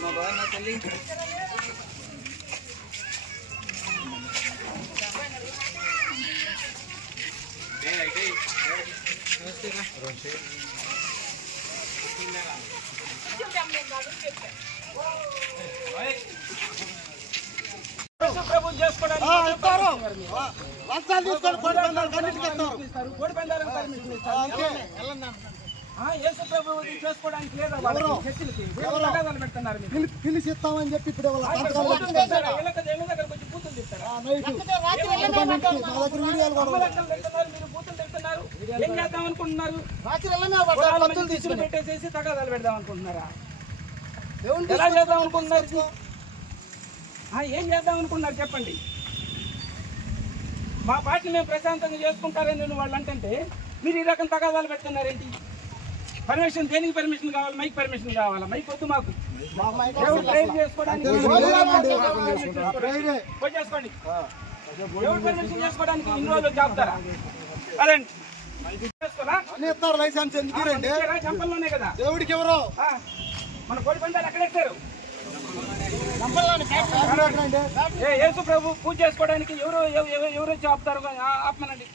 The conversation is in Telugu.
మా బాగున్నా తల్లి. చేసుకోవడానికి లేదా పెడుతున్నారు పిలిచి ఇస్తామని చెప్పి ఇప్పుడు బూతులు తింటారు. ఏం చేద్దాం అనుకుంటున్నారు? పెట్టేసేసి తగాదాలు పెడదాం అనుకుంటున్నారా? ఎలా చేద్దాం అనుకుంటున్నారు? ఏం చేద్దాం అనుకుంటున్నారు చెప్పండి. మా పార్టీ మేము ప్రశాంతంగా చేసుకుంటారని వాళ్ళు అంటే మీరు ఈ రకం తగాదాలు పెడుతున్నారేంటి? పర్మిషన్ దేనికి పర్మిషన్ కావాలి? మైక్ పర్మిషన్ కావాలా? మైక్ వద్దు మాకు. చేసుకోండి ఎవరు పర్మిషన్ చేసుకోవడానికి ఇన్ని రోజులు చెప్తారా? అదండి లైసెన్స్ ఎందుకండి? చంపల్లోనే కదా దేవుడికి ఎవరు మన కోడి పందాలు ఎక్కడెక్కారు? యేసు ప్రభు పూజ చేసుకోవడానికి ఎవరు చెప్తారు? ఆపమనండి.